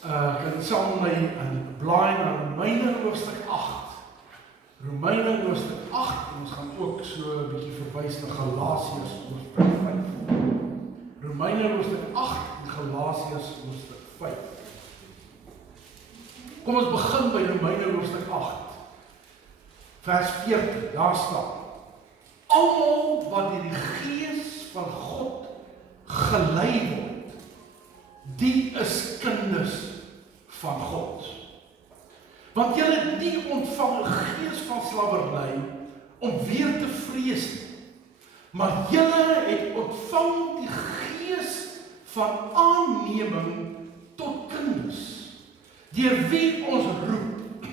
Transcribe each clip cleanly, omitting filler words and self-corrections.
Kan saam met my blaai na Romeine hoofstuk 8. Romeine hoofstuk 8, en ons gaan ook so 'n bietjie verwys na Galasiërs hoofstuk 5. Romeine hoofstuk 8 en Galasiërs hoofstuk 5. Kom ons begin by Romeine hoofstuk 8. Vers 40, daar staan: almal wat deur die Gees van God gelei word, die is kinders van God. Want julle het nie ontvang 'n gees van slawerny om weer te vrees nie, maar julle het ontvang die gees van aanneming tot kinders, deur wie ons roep,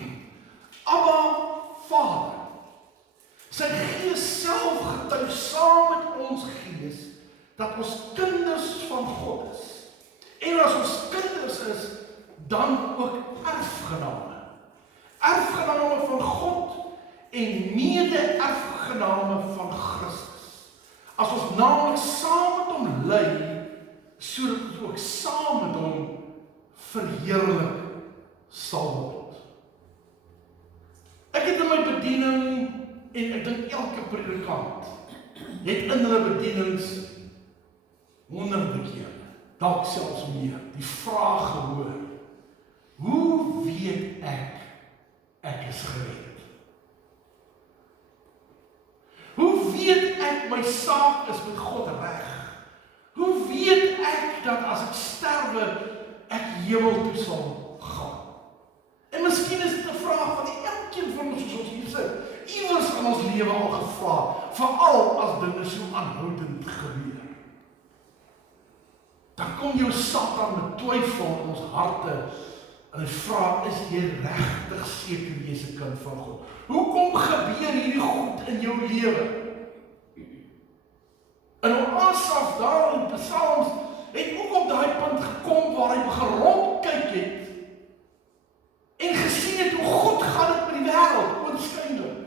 Abba, Vader. Sy Gees self getuig saam met ons gees dat ons kinders van God is. En as ons kinders is, dan ook erfgename. Erfgename van God en mede-erfgename van Christus. As ons namelijk saam met hom ly, sodat ons ook saam met hom verheerlik sal word. Ek het in my bediening, en ek dink elke predikant het in hulle bedienings honderde keer, dalk selfs meer, die vraag gehoor: hoe weet ek is gered? Hoe weet ek my saak is met God reg? Hoe weet ek dat as ek sterwe, ek hemel toe sal gaan? En miskien is dit 'n vraag wat elkeen van ons soos ons hier sit, iewers in ons lewe al gevra, veral as dinge so aanhoudend gebeur. Dan kom jou Satan met twyfel in ons harte en hy vra: is jy regtig seker jy is 'n kind van God? Hoekom gebeur hierdie goed in jou lewe? En Asaf daar in Psalms het ook op daai punt gekom waar hy begin rondkyk het en gesien het hoe goed gaan dit met die wêreld, oënskynlik.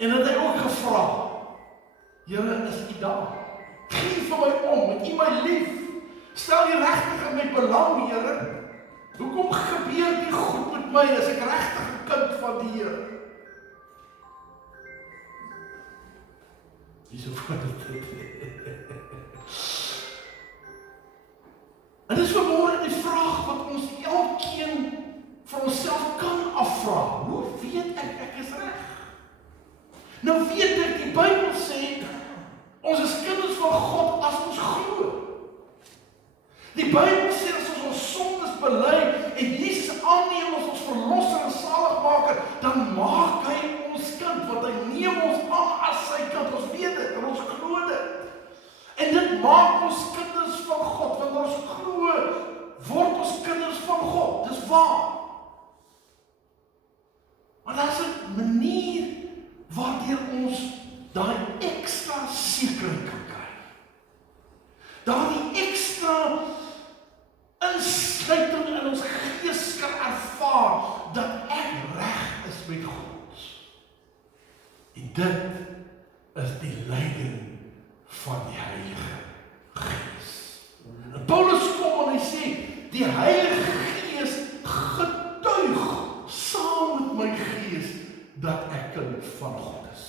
En het hy ook gevra: Here, is U daar? Gee vir my om, het U my lief? Stel U regtig in my belang, Here? Hoekom gebeur die goed met my as ek regtig 'n kind van die Here? Hierso voor dit. En dis vanmôre die vraag wat ons elkeen vir onsself kan afvra: hoe weet ek is reg? Nou weet ek, die Bybel sê, ons is kinders van God as ons glo. Die Bybel sê, as ons sondes bely en Jesus aanneem as ons verlosser en saligmaker, dan maak hy ons kind, want hy neem ons aan as sy kind. Ons weet dit en ons glo dit. En dit maak ons kinders van God, want ons glo, word ons kinders van God. Dis waar. Maar daar is 'n manier waardeur ons daai ekstra sekerheid kan kry. Daardie ekstra insluiting in ons gees kan ervaar dat ek reg is met God. En dit is die leiding van die Heilige Gees. En Paulus kom en hy sê, die Heilige Gees getuig saam met my gees dat ek kind van God is.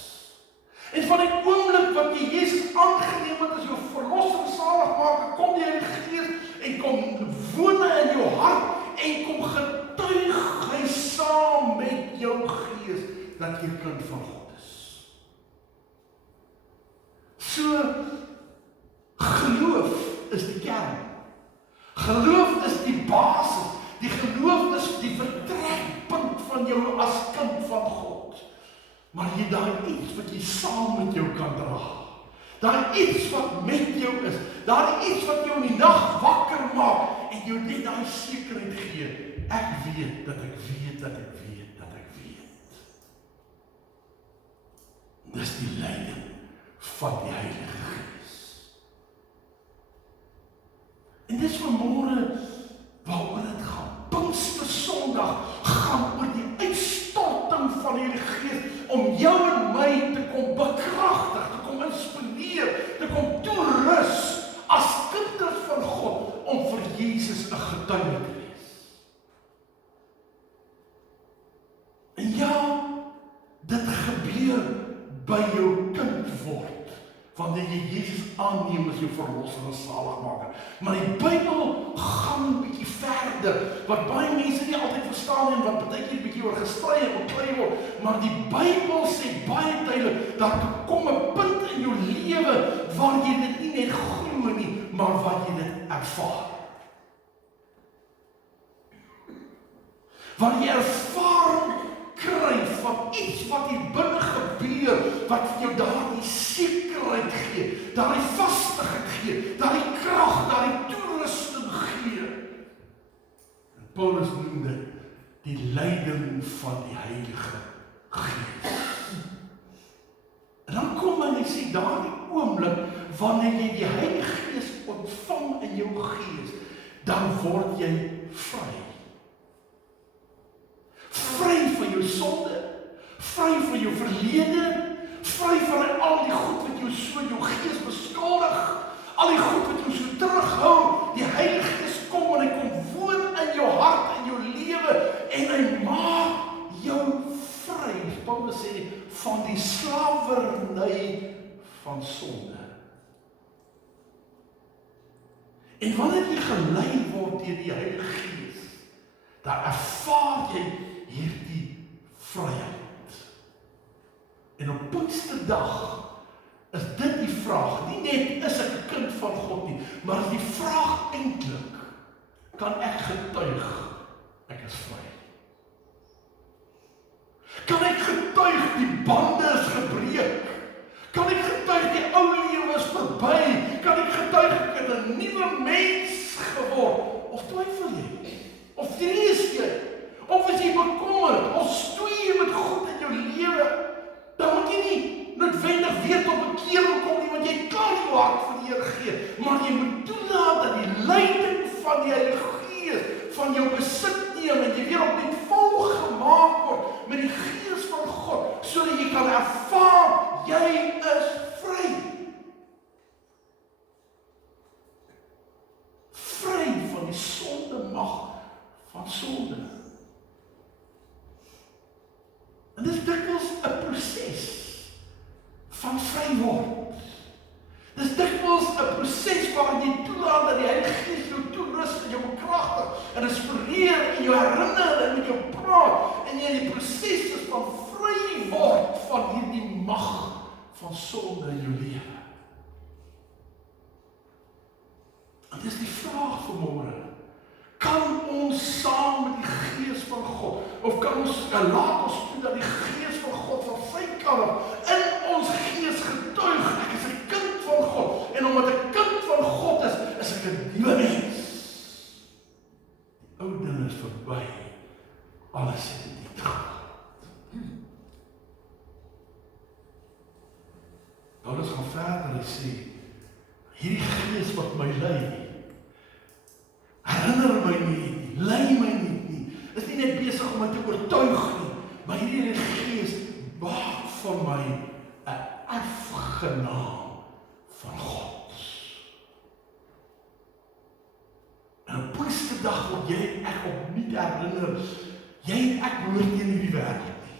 En van die oomblik wat jy Jesus aangeneem het as jou verlosser en saligmaker, kom die Heilige Gees en kom woon in jou hart en kom getuig hy saam met jou gees dat jy kind van God is. So, geloof is die kern. Geloof is die basis. Die geloof is die vertrekpunt van jou as kind van God. Maar jy daar iets wat jy saam met jou kan dra. Daar iets wat met jou is. Daar iets wat jou in die nag wakker maak en jou net daai sekerheid gee. Ek weet dat ek weet dat ek weet dat ek weet. Dis die leiding van die Heilige Gees. En dis vanmôre waaroor dit gaan. Pinkstersondag gaan oor die uitstorting van die Heilige Gees om jou en my te kom bekragtig, te kom inspireer, te kom toerus as kinders van God om vir Jesus 'n getuienis getuie te wees. En ja, dit gebeur by jou kind word, wanneer jy Jesus aanneem as jou verlosser en saligmaker. Maar die Bybel gaan 'n bietjie verder, wat baie mense nie altyd verstaan en wat baie keer 'n bietjie oor gestry en beklei word, maar die Bybel sê baie duidelik, dat kom 'n punt in jou lewe, waar jy dit nie net glo nie, maar waar jy dit ervaar. Waar jy ervaring kry van iets wat hier binne gebeur, wat vir jou daardie sekerheid gee, daardie vastigheid gee, daardie krag, daardie toerusting gee. En Paulus noem dit die leiding van die Heilige Gees. En dan kom hy en sê, daardie oomblik, wanneer jy die Heilige Gees ontvang in jou gees, dan word jy vry. Vry van jou sonde, vry van jou verlede, vry van al die goed wat jou so in jou gees beskuldig, al die goed wat jou so terughou. Die Heilige Gees kom en hy kom woon in jou hart, in jou lewe, en hy maak jou vry. Paulus sê, van die slawerny van sonde. En wanneer jy gelei word deur die Heilige Gees, dan ervaar jy hierdie vryheid. En op Pinksterdag is dit die vraag, nie net is ek 'n kind van God nie, maar is die vraag eintlik, kan ek getuig, ek is vry? Kan ek getuig, die bande is gebreek? Kan ek getuig, die ou lewe is verby? Kan ek getuig, ek het 'n nuwe mens geword? Of twyfel jy? Of vrees jy? Of is jy bekommerd? Of stoei jy met goed in jou lewe? Dan moet jy nie noodwendig weer tot bekering kom nie, want jy kan jou hart vir die Here gee, maar jy moet toelaat dat die leiding van die Heilige Gees van jou besit neem en jy weer opnuut vol gemaak word met die Gees van God, sodat jy kan ervaar, jy is vry. Vry van die sonde mag van sonde. En dit is dikwels 'n proses van vry word. Dit is dikwels 'n proses waarin jy toelaat dat die Heilige Gees jou toerus en jou bekragtig en inspireer en jou herinner en met jou praat en jy in die proses is van vry word van hierdie mag van sonde in jou lewe. En dis die vraag vanmôre. Kan ons saam met die Gees van God, of kan ons laat ons toe dat die Gees van God van sy kant in ons gees getuig, ek is 'n kind van God, en omdat ek 'n kind van God is ek 'n nuwe mens. Die ou dinge is verby, alles het nie gehad. Paulus gaan verder en sê, hierdie Gees wat my lei, herinner my nie, lei my nie, is nie net besig om my te oortuig nie, maar hierdie Gees maak van my 'n erfgenaam van God. En op Pinksterdag word jy en ek opnuut herinner, jy en ek behoort nie in hierdie wêreld nie.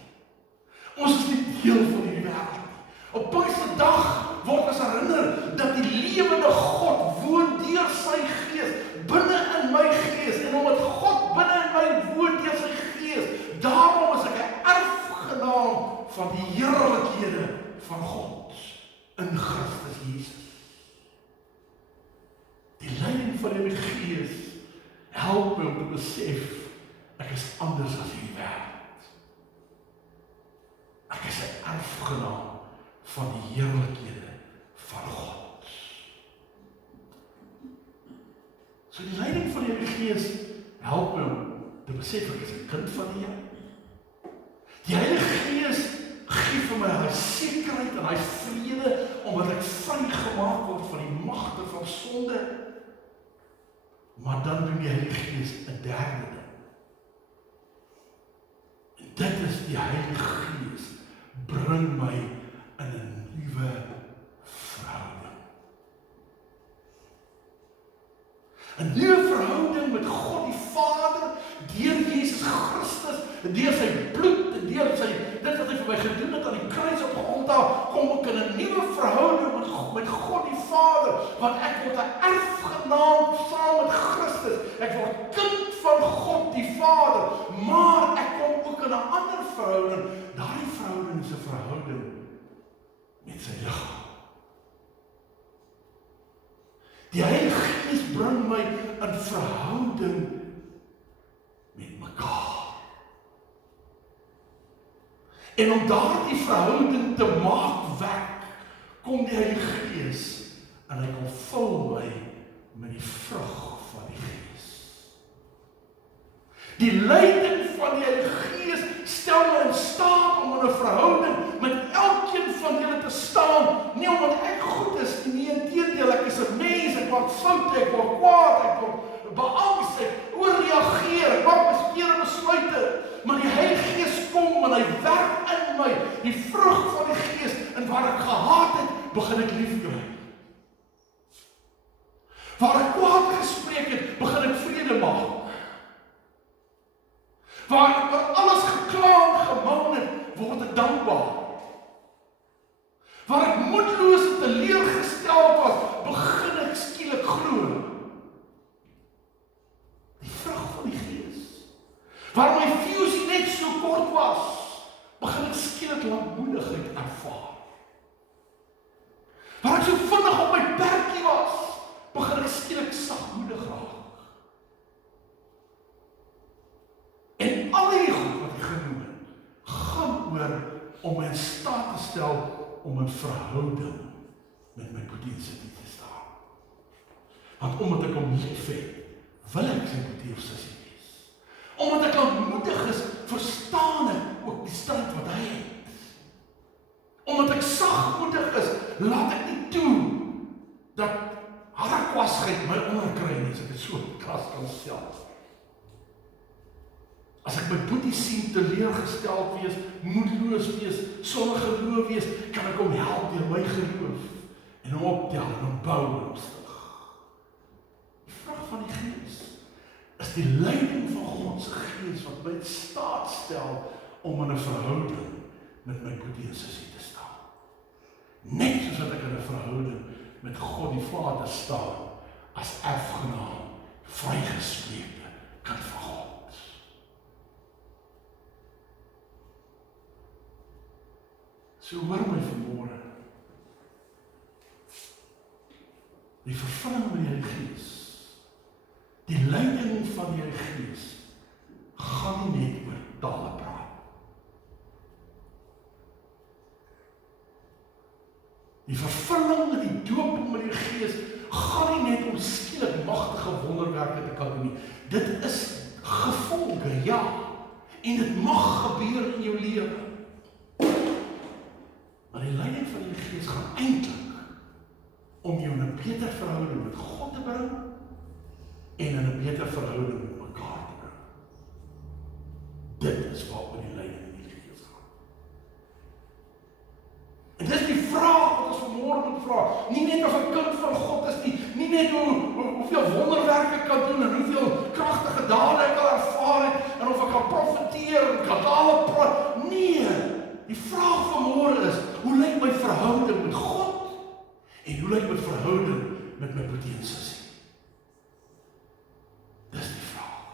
Ons is nie deel van hierdie wêreld nie. Op Pinksterdag word ons herinner dat die lewende God woon deur sy Gees binne in my gees, en omdat God binne in my woon deur sy Gees, daarom is ek 'n erfgenaam van die heerlikhede van God in Christus Jesus. Die leiding van die Gees help my om te besef, ek is anders as hierdie wêreld. Ek is 'n erfgenaam van die heerlikhede van God. So die leiding van die Gees help my om te besef ek is 'n kind van die Here. Die Heilige Gees gee vir my hy sekerheid en hy vrede omdat ek vrygemaak word van die magte van sonde. Maar dan doen die Heilige Gees 'n derde ding. En dit is die Heilige Gees bring my in 'n nuwe verhouding. 'n nuwe verhouding met God die deur sy bloed, en deur dit wat hy vir my gedoen het aan die kruis op Golgotha, kom ek in 'n nuwe verhouding met God die Vader, want ek word 'n erfgenaam saam met Christus. Ek word kind van God die Vader, maar ek kom ook in 'n ander verhouding. Daardie verhouding is 'n verhouding met sy liggaam. Die Heilige Gees bring my in verhouding met mekaar. En om daardie verhouding te maak werk, kom die Heilige Gees en hy kom vul my met die vrug van die Gees. Die leiding van die Heilige Gees stel my in staat om in 'n verhouding met elkeen van julle te staan, nie omdat ek goed is nie, inteendeel, ek is 'n mens, ek maak foute, ek word kwaad, ek word beangs, ek oorreageer, ek maak verkeerde besluite, maar die Heilige Gees kom en hy werk in my, die vrug van die Gees, en waar ek gehaat het, begin ek lief kry. Waar ek kwaad gespreek het, begin ek vrede maak. Waar ek oor alles gekla en gemoan het, word ek dankbaar. Waar ek moedeloos en teleurgesteld was, begin ek skielik glo. Die vrug van die Gees. Waar my fusie net so kort was, begin ek skielik lankmoedigheid ervaar. Waar ek so vinnig op my perdjie was, begin ek skielik sagmoedig raak. En al die goed wat ek genoem het, gaan oor om my in staat te stel om in verhouding met my broer en sussie te staan. Want omdat ek hom liefhet, wil ek sy broer of sussie wees. Omdat ek lankmoedig is, verstaan ek ook die stryd wat hy het. Omdat ek sagmoedig is, laat ek nie toe dat harkwasheid my onderkry nie, as ek dit so kras kan stel. As ek my boetie sien teleurgesteld wees, moedeloos wees, sonder geloof wees, kan ek hom help deur my geloof en hom optel en hom bou en opstig. Die vrug van die Gees is die leiding van God se Gees wat my in staat stel om in 'n verhouding met my boetie en sussie te staan. Net soos wat ek in 'n verhouding met God die Vader staan as erfgenaam, vrygespreekte kind van God. So hoor my vanmôre. Die vervulling van die Heilige Gees, die leiding van die Heilige Gees, gaan nie net oor tale praat. Die vervulling en die doop met die Gees gaan nie net om skielik magtige wonderwerke te kan doen nie. Dit is gevolge, ja, en dit mag gebeur in jou lewe. Maar die leiding van die Gees gaan eintlik om jou in 'n beter verhouding met God te bring en in 'n beter verhouding met mekaar te bring. Dit is waaroor die leiding van die Gees gaan. En dis die vraag wat ons vanmôre moet vra. Nie net of 'n kind van God is nie, nie net hoeveel wonderwerke kan doen en hoeveel kragtige dade ek al ervaar het en of ek kan profeteer en kan tale praat. Nee, die vraag vanmôre is, hoe lyk my verhouding met God? En hoe lyk my verhouding met my broer en sussie? Dis die vraag.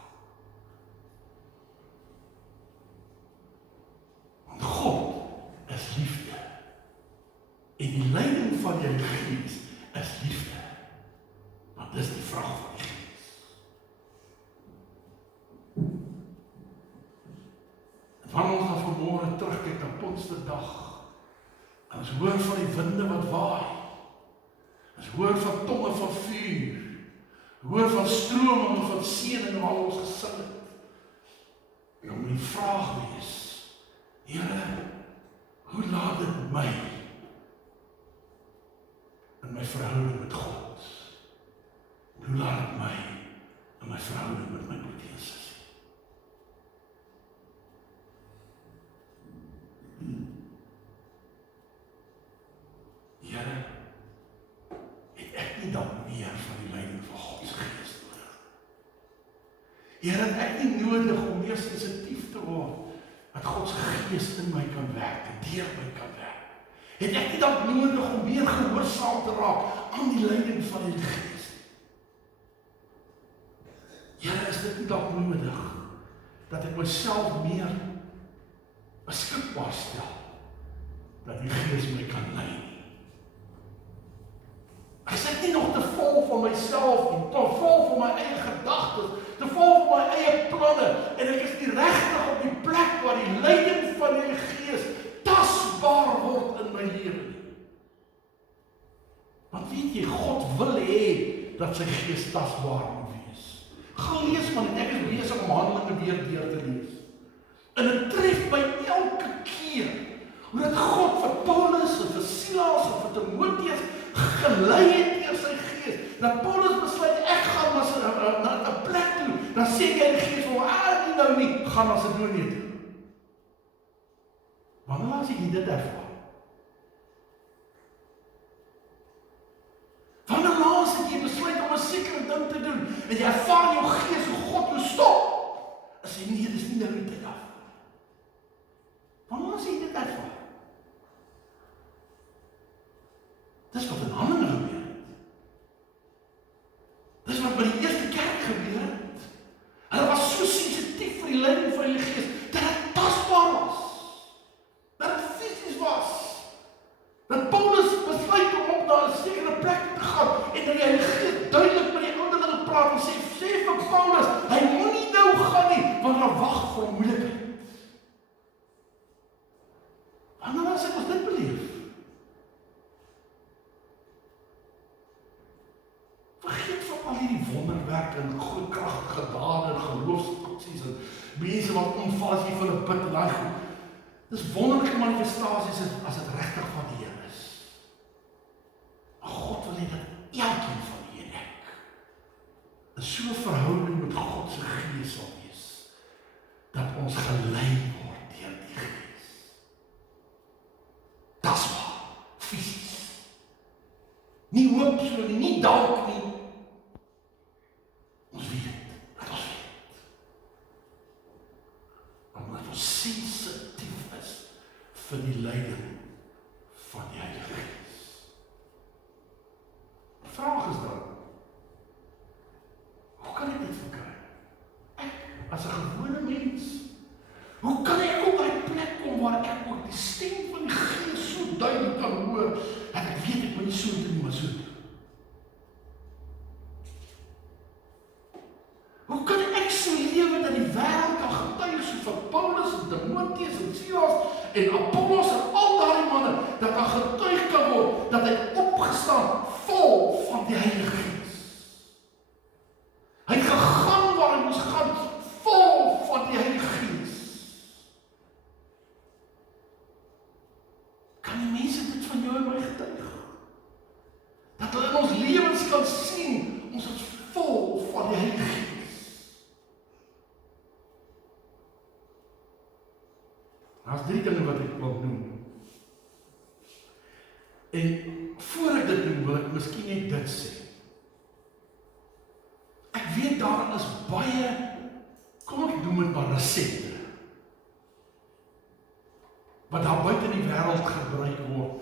Want God is liefde. En die leiding van die Gees is liefde. Want dis die vraag van die Gees. En wanneer ons dan vanmôre terugkyk na Pinksterdag, en ons hoor van die winde wat waai, ons hoor van tonge van vuur, hoor van strome van seëning waar ons gesin het. En om die vraag wees, Here, hoe laat dit my in my verhouding met God? Hoe laat dit my in my verhouding met my broer en sussie? Here, het ek nie dan meer van die leiding van God se Gees nodig? Here, het ek nie nodig om meer sensitief te word, dat God se Gees in my kan werk, en deur my kan werk. Het ek nie dalk nodig om meer gehoorsaam te raak aan die leiding van die Gees? Here, is dit nie dalk nodig, dat ek myself meer beskikbaar stel, dat die Gees my kan lei? Ek sit nie nog te vol van myself nie, te vol van my eie gedagtes, te vol van my eie planne, en ek is nie regtig op die plek waar die leiding van die Gees tasbaar word in my lewe nie. Want weet jy, God wil hê dat sy Gees tasbaar moet wees. Gaan lees man, ek is besig om Handelinge weer deur te lees. En dit tref my elke keer, hoe dat God vir Paulus en vir Silas en vir Timoteus gelei het deur sy Gees. Dat Paulus besluit, ek gaan na 'n plek toe, dan sê jy die Gees, nie nou nie, gaan na Macedonië toe. Wanneer laat jy dit ervaar? Wanneer laat jy besluit om 'n sekere ding te doen, en jy ervaar jou Gees hoe God jou stop, en sê nee, dis nie nou die tyd af. Wanneer laat jy dit ervaar? Dis wat in Handelinge gebeur het. Dis wat by die eerste kerk gebeur het. Hulle was so sensitief vir die leiding van die Gees, dat dit tasbaar was. Dat het fisies was. Dat Paulus besluit om op na 'n sekere plek te gaan, en dat die Gees duidelik met die ander praat, en sê vir Paulus, hy moenie nou gaan nie, want hy wag vir moeilikheid. Wanneer was ek ons dit beleef? Vergeet van al hierdie wonderwerke en groot kragtige dade en geloofsaksies en mense wat omval as jy vir hulle bid en daai goed. Dis wonderlike manifestasies as dit regtig van die Here is. Maar God wil hê dat elkeen van u en ek 'n so 'n verhouding met God se Gees sal wees, dat ons gelei word deur die Gees. Tasbaar, fisies. Nie hoop so nie, nie dalk nie. Ons weet, dat ons weet. Omdat ons sensitief is vir die leiding van die Heilige Gees. Die vraag is dan, hoe kan ek dit verkry? Ek, as 'n gewone mens, hoe kan ek op die plek kom waar ek ook die stem van die Gees so duidelik kan hoor, dat ek weet ek moet nie so doen, maar so doen? Hoe kan ek so lewe dat die wêreld kan getuig so van Paulus en Timoteus en Silas en Apollos en al daardie manne, dat daar getuig kan word, dat hy opgestaan vol van die Heilige Gees. Hy het gegaan waar hy moes gaan, vol van die Heilige Gees. Kan die mense dit van jou en my getuig? Dat hulle in ons lewens kan sien, ons is vol van die Heilige Gees. Daar's 3 dinge wat ek wil noem. En voor ek dit doen, wil ek miskien net dit sê. Ek weet daar is baie, kom ek noem dit maar resepte, wat daar buite in die wêreld gebruik word,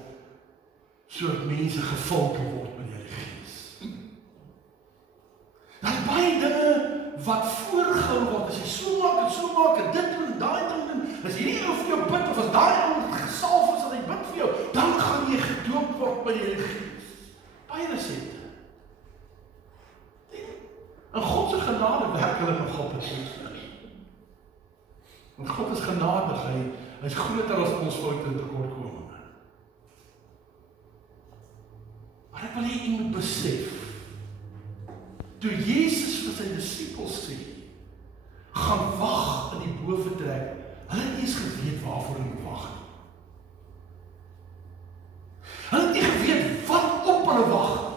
sodat mense gevul kan word met die Heilige Gees. Daar is baie dinge wat voorgehou word, as jy so maak, en dit doen, daai ding doen, as hierdie ou vir jou bid, of as daai ou gesalf is, en hy bid vir jou, dan gaan jy gedoop word by die Heilige Gees. Baie resepte. En God se genade werk hulle nog op het. Want God is genadig, hy is groter as ons foute en tekortkominge. Maar ek wil hê jy moet besef, toe Jesus vir sy disippels sê, gaan wag in die boventrek, hulle het nie eens geweet waarvoor hulle moet wag nie. Hulle het nie geweet wat op hulle wag nie.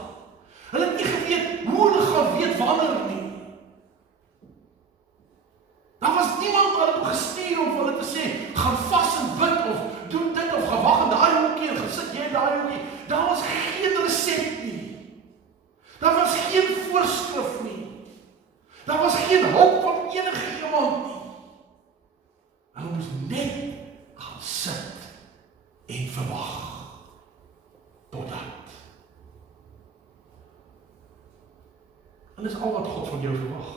Hulle het nie geweet hoe hulle gaan weet wanneer nie. Daar was niemand wat hulle gestuur om vir hulle te sê, gaan vas en bid, of doen dit, of gaan wag in daai hoekie, en gaan sit jy in daai hoekie. Daar was geen resep nie. Daar was geen voorskrif nie. Daar was geen hulp van verwag totdat. En dis al wat God van jou verwag.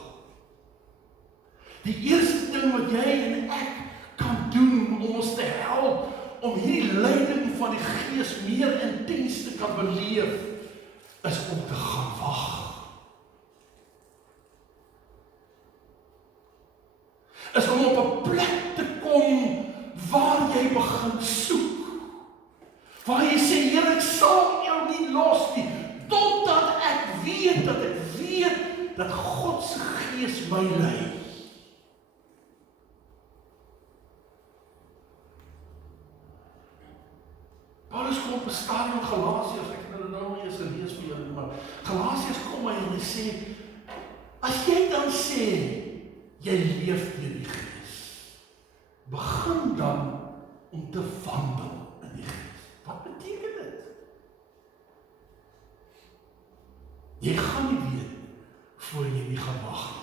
Die eerste ding wat jy en ek kan doen om ons te help, om hierdie leiding van die Gees meer intens te kan beleef, is om te gaan wag. Is om op 'n plek te kom waar jy begin soek. Waar jy sê, Here, ek sal jou nie los nie, totdat ek weet dat God se Gees my lei. Paulus kom op 'n stadium in Galasiërs, ek het nou nie eens gelees vir julle, maar Galasiërs kom hy en hy sê, as jy dan sê, jy leef deur die Gees, begin dan om te wandel in die Gees. Wat beteken dit? Jy gaan nie weet voor jy nie gaan wag nie.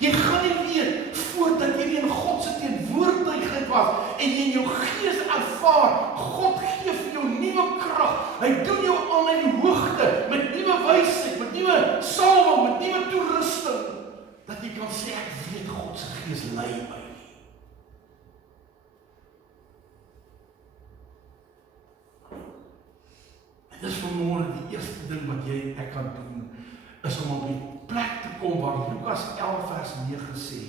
Jy gaan nie weet voordat jy in God se teenwoordigheid was en jy in jou gees ervaar, God gee vir jou nuwe krag. Hy doen jou aan in die hoogte met nuwe wysheid, met nuwe salwing, met nuwe toerusting, dat jy kan sê, ek weet God se Gees lei my. En dis vanmôre die eerste ding wat jy en ek kan doen, is om op die plek te kom waar Lukas 11 vers 9 sê,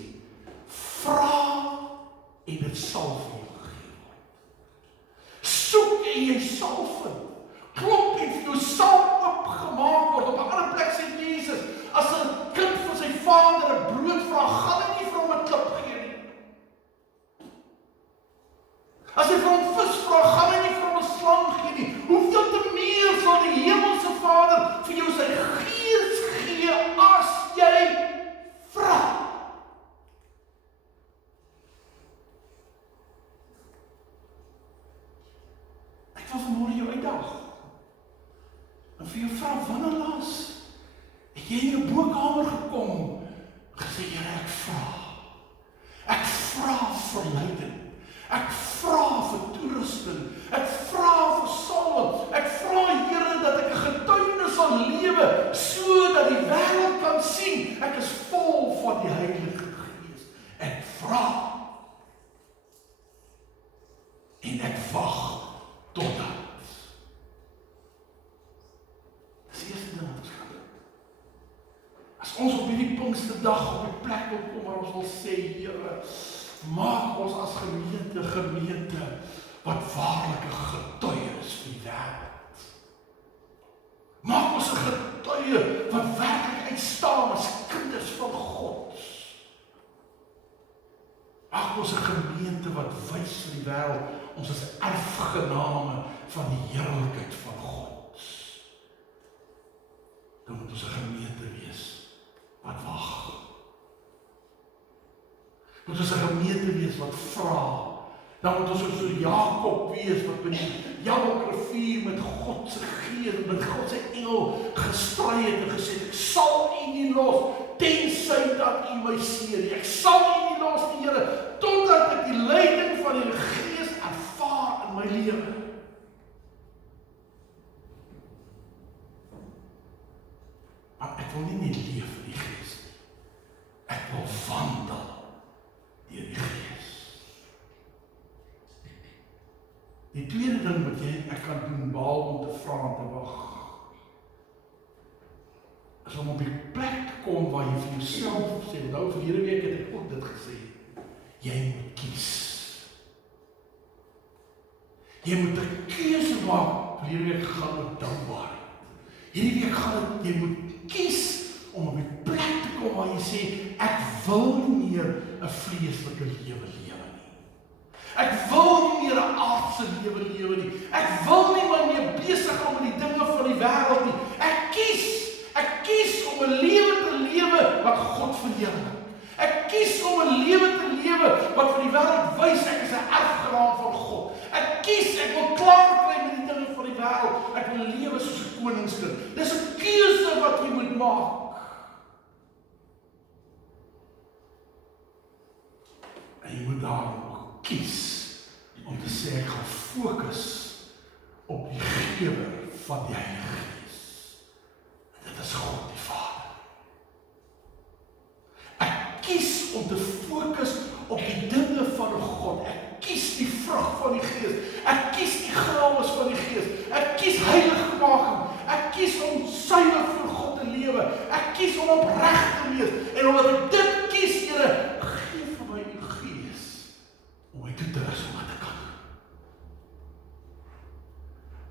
vra en dit sal vir jou gegee word. Soek en jy sal vind. Klop en vir jou sal oopgemaak word. Op 'n ander plek sê Jesus, as 'n kind van sy vader 'n brood vra, gaan hy nie vir hom 'n klip gee nie. As hy vir hom vis vra, gaan hy nie vir hom 'n slang gee nie. Hoeveel te meer sal die hemelse Vader vir jou sy Gees gee as jy vra. Ek wil vanmôre jou uitdaag en vir jou vra, wanneer laas het jy in jou bokamer gekom en gesê, Here, ek vra. Ek vra vir leiding. Ek vra vir toerusting. Ek vra vir salwing. Ek vra, Here, dat ek 'n getuienis sal lewe, sodat die wêreld kan sien, ek is vol van die Heilige Gees. Ek vra. En ek wag totdat. Dis die eerste ding wat ons gaan doen. As ons op hierdie Pinksterdag op die plek wil kom waar ons wil sê, Here, maak ons as gemeente wat waarlik 'n getuie is vir die wêreld. Maak ons 'n getuie wat werklik uitstaan as kinders van God. Maak ons 'n gemeente wat wys vir die wêreld, ons is erfgename van die heerlikheid van God. Dan moet ons 'n gemeente wees wat wag. Moet ons 'n gemeente wees wat vra. Dan moet ons so Jakob wees wat by die Jabbokrivier met God se Gees, met God se engel gestry het en gesê, ek sal u nie los tensy dat u my seën. Ek sal u nie los, die Here, totdat ek die leiding van die Gees ervaar in my lewe. Maar ek wil nie net leef in die Gees nie. Ek wil wandel deur die Gees. Die tweede ding wat jy en ek kan doen, behalwe om te vra en te wag, is om op die plek te kom waar jy vir jouself sê, nou verlede week het ek ook dit gesê, jy moet kies. Jy moet 'n keuse maak. Verlede week gaan oor dankbaarheid. Hierdie week gaan dit, jy moet kies om op die plek te kom waar jy sê, ek wil nie meer 'n vleeslike lewe lewe nie. Ek wil nie meer 'n aardse lewe lewe nie. Ek wil nie meer besig hou met die dinge van die wêreld nie. Ek kies om 'n lewe te lewe wat God verheerlik. Ek kies om 'n lewe te lewe wat vir die wêreld wys ek is 'n erfgenaam van God. Ek wil klaar kry met die dinge van die wêreld. Ek wil lewe soos 'n koningskind. Dis 'n keuse wat jy moet maak. En jy moet daarom ook kies om te sê ek gaan fokus op die gewer van die Heilige Gees. En dit is God die Vader. Ek kies om te fokus op die dinge van God. Ek kies die vrug van die Gees. Ek kies die gawes van die Gees. Ek kies heiligmaking. Ek kies om suiwer vir God te lewe. Ek kies om opreg te wees. En omdat ek dit kies, Here, gee vir my die Gees om my toe te rus om wat ek kan.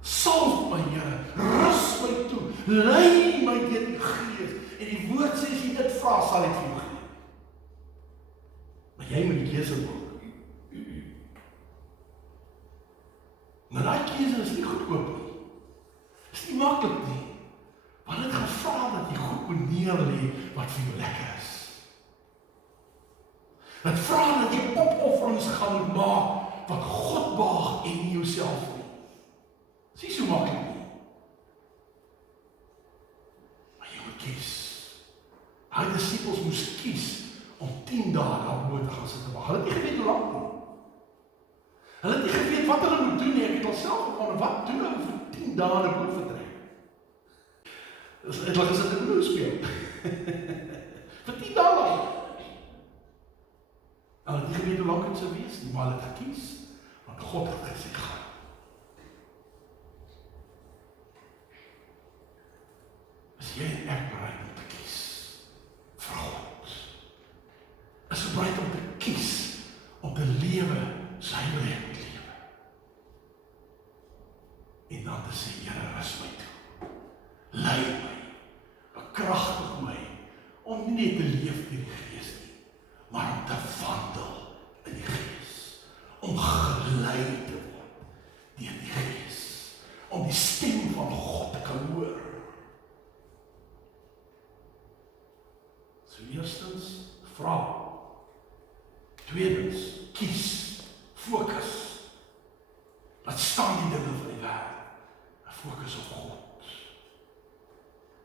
Salf my, Here, rus my toe, lei my deur die Gees. En die woord sê, as jy dit vra, sal ek vir jou gee. Maar jy moet die keuse maak. Maar daai keuse is nie goedkoop nie. Is nie maklik nie. Want dit gaan vra dat jy goed moet neerlê wat vir jou lekker is. Dit vra dat jy opofferings gaan moet maak wat God behaag en nie jouself nie. Dis nie so maklik nie. Maar jy moet kies. Hy disippels moes kies om 10 dae daar boot te gaan sit te wag. Hulle het nie geweet hoe lank nie. Hulle het nie geweet wat hulle moet doen nie. Ek het alself gekom, wat doen hulle vir 10 dae in 'n boot vertrek? Hulle gesit in 'n boot speel. Vir 10 dae lang. Hulle het nie geweet hoe lank dit sou wees nie, maar hulle het gekies, want God het gesê gaan. Is jy en ek bereid om te kies vir God? Is jy bereid om te kies om te lewe sy wil hê moet lewe? En dan te sê, Here, rus my toe. Lei my, bekragtig my om nie net te leef deur die Gees nie, maar om te wandel in die Gees, om gelei te word deur die Gees, om die stem van God te kan hoor. So eerstens, vra. Tweedens, kies, fokus. Laat staan die dinge van die wêreld, en fokus op God.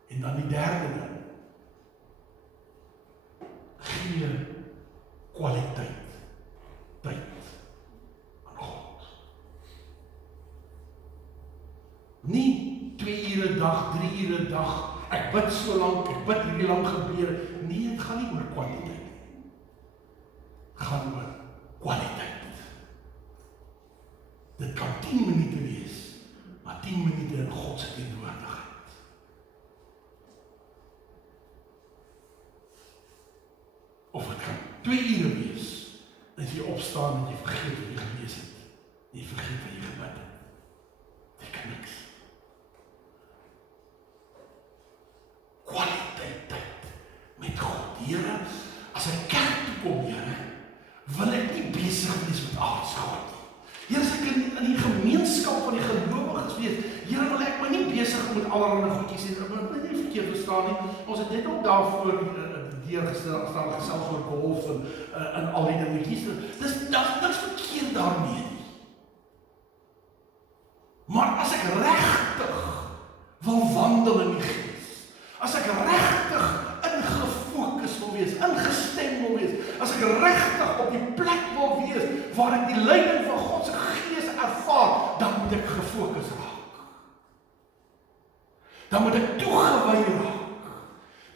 En dan die derde ding, gee kwaliteit, tyd aan God. Nie 2 ure 'n dag, 3 ure 'n dag, ek bid so lank, ek bid hierdie lang gebede. Nee, dit gaan nie oor kwantiteit nie. Het gaan oor kwaliteit. Dit kan 10 minute wees, maar 10 minute in God se teenwoordigheid. Of het kan 2 ure wees, dat jy opstaan en jy vergeet wat jy gelees het. Jy vergeet wat jy gebid het. Dit kan niks. Kwaliteit tyd met God. Here, as ek kerk toe kom, Here, wil ek nie besig wees met aardse God nie. Here, as ek in die gemeenskap van die gelowiges wees, Here, wil ek my nie besig met allerlei goedjies en ek moet nie verkeerd verstaan nie. Ons het net ook daarvoor deurgestaan gesels oor golf en al die dingetjies. Dis niks verkeerd daarmee nie. Maar as ek regtig wil wandel in die Gees, as ek regtig ingefokus wil wees, ingestem wil wees, as ek regtig op die plek wil wees waar ek die leiding van God se Gees ervaar, dan moet ek gefokus raak. Dan moet ek toegewy raak.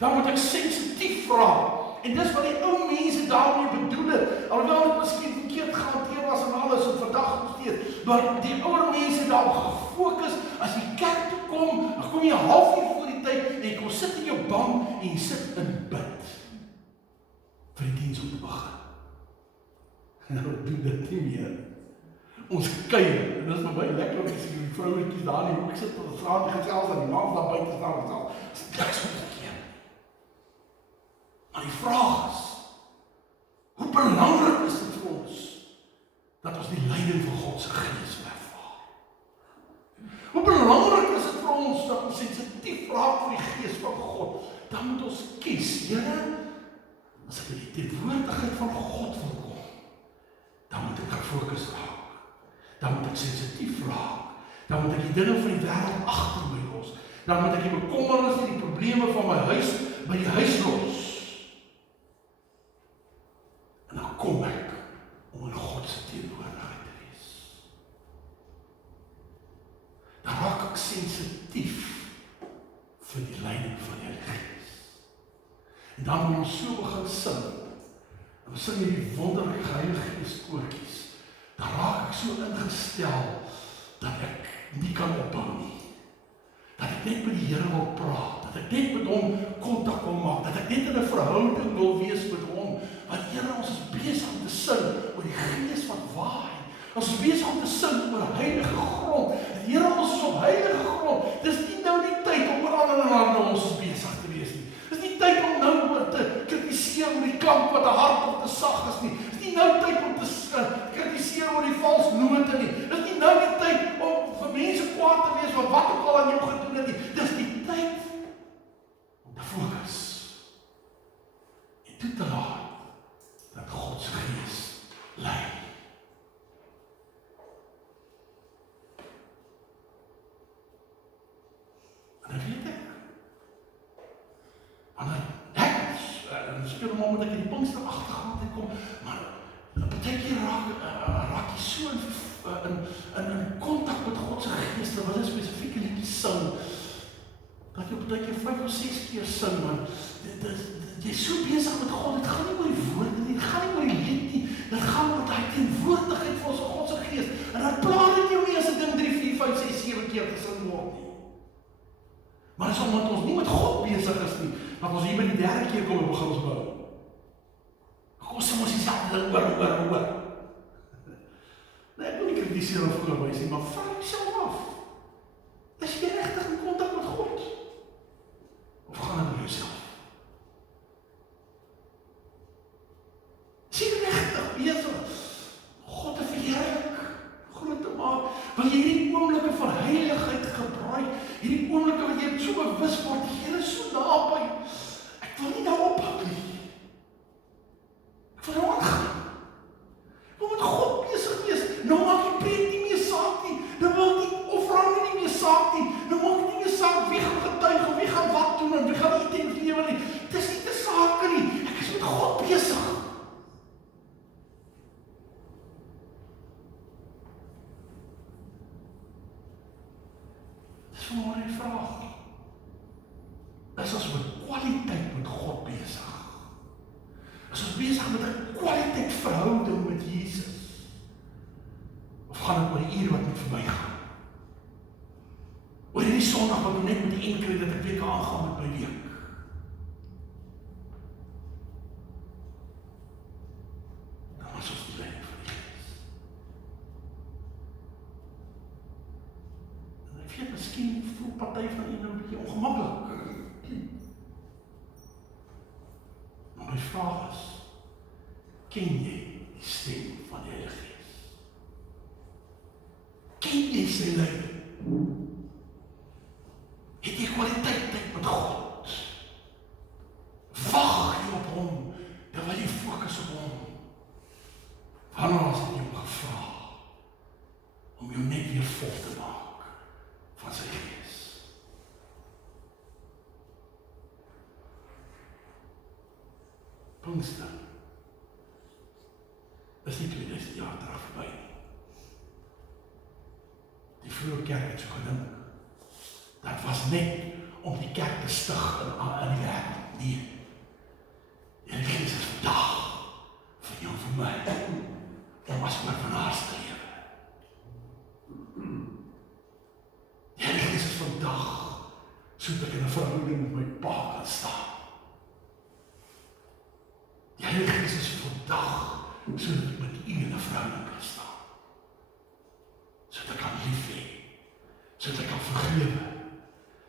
Dan moet ek sensitief raak. En dis wat die ou mense daarmee bedoel het. Alhoewel dit miskien verkeerd gehanteer was en alles en vandag nog steeds. Maar die ouer mense daarop gefokus, as jy kerk toe kom, dan kom jy 'n halfuur voor die tyd en jy kom sit in jou bank en jy sit in bid. Vir die diens om te begin. En nou doen dit nie meer. Ons kuier, en dit is vir my lekker om te sien die vrouwetjies daar in die hoek sit, tot het vrouwtje gesels en die man daar buiten staan gesels. Dit is niks om te keer. Maar die vraag is, hoe belangrik is dit vir ons, dat ons die leiding van God se Gees ervaar? Hoe belangrik is dit vir ons, dat ons sensitief raak vir die Gees van God? Dan moet ons kies, Here, as ek in die teenwoordigheid van God wil kom, dan moet ek gefokus raak. Dan moet ek sensitief raak. Dan moet ek die dinge van die wêreld agter my los. Dan moet ek die bekommernis en die probleme van my huis by die huis los. En dan kom ek om in God se teenwoordigheid te wees. sensitief vir die leiding van die Heilige Gees. En dan moet ons so begin sing, en ons sing hierdie wonderlike Heilige Gees koortjies, dan raak ek so ingestel, dat ek nie kan opbou nie. Dat ek net met die Here wil praat, dat ek net met hom kontak wil maak, dat ek net in 'n verhouding wil wees met hom, want Here, ons is besig om te sing oor die Gees wat waai. Ons is besig om te sing oor heilige grond. En Here, ons is op heilige grond. Dis nie nou die tyd om oor ander lande ons is besig te wees nie. Dis nie tyd om nou te kritiseer oor die klank wat te hard of te sag is nie. Dis nie nou tyd om te kritiseer oor die vals note nie. Dis nie nou die tyd om vir mense kwaad te wees wat ook al aan jou gedoen het nie. Dis die tyd om te fokus en toe te laat dat God se Gees lei. En dan weet ek, wanneer ek speel om omdat ek in die Pinkster agtergrond kom, maar baie keer raak jy so in kontak met God se Gees, terwyl jy spesifieke liedjies sing, dat jy baie keer 5 of 6 keer sing, want jy is so besig met God, dit gaan nie oor die woorde nie, dit gaan nie oor die lied nie, dit gaan oor die teenwoordigheid van ons God se Gees, en dan plaat dit jou nie as 'n ding 3, 4, 5, 6, 7 keer gesing word nie. Maar dis omdat ons nie met God besig is nie, dat ons hier by die 3de keer kom en begin ons bou. God sê ons dieselfde ding oor. Nee, ek wil nie kritiseer of voorwys nie, maar vraag jouself af. Is jy regtig in kontak met God? Of gaan dit oor jouself? Is jy regtig besig God te verheerlik, groot te maak? Wil jy hierdie oomblikke van heiligheid gebruik? Hierdie oomblikke wat jy so bewus word, die Here is so naby. Ek wil nie nou ophou nie. Ek wil nou aangaan. Ek wil met God besig wees. Nou maak die preek nie meer saak nie. Nou maak die offerande nie meer saak nie. Nou maak dit nie meer saak wie gaan getuig of wie gaan wat doen en wie gaan iets lewe nie. Dis nie te sake nie. Ek is met God besig. Dis vanmôre die vraag. Is ons met kwaliteit met God besig? Is ons besig met 'n kwaliteit verhouding met Jesus? Of gaan dit oor die uur wat met verbygaan? Oor hierdie Sondag wat net met die enkele dat ek weer kan aangaan met my week? Dan was ons die leiding van die Gees. En ek weet, miskien voel party van julle 'n bietjie ongemaklik. Maar my vraag is, ken jy die stem van die Heilige Gees? Ken jy sy leiding? Het jy kwaliteit met God? Wag jy op hom, terwyl jy fokus op hom? Wanneer was dit jou gevra om jou net weer vol te maak van sy Gees? Pinkster is nie 2000 jaar terug verby nie. Die vroeë kerk het so gedink. Dat was net om die kerk te stig in die wêreld. Nee. Die Heilige Gees is vandag vir jou en vir my om as maar van haar te lewe. Die Heilige Gees is vandag sodat ek in 'n verhouding met my Pa kan staan. Die Heilige Gees is vandag sodat ek met u in 'n verhouding kan staan. Sodat ek kan lief hê, sodat ek kan vergewe,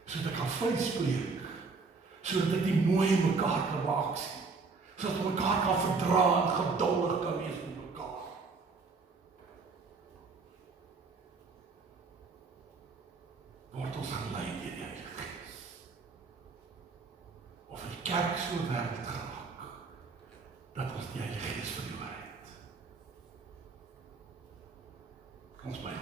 sodat ek kan vryspreek, sodat ek die mooi in mekaar kan raak sien, sodat ons mekaar kan verdra en geduldig kan wees met mekaar. Word ons gelei deur die Heilige Gees. Of die kerk so wêreld geraak, dat ons die Heilige Gees verloor het. Ons by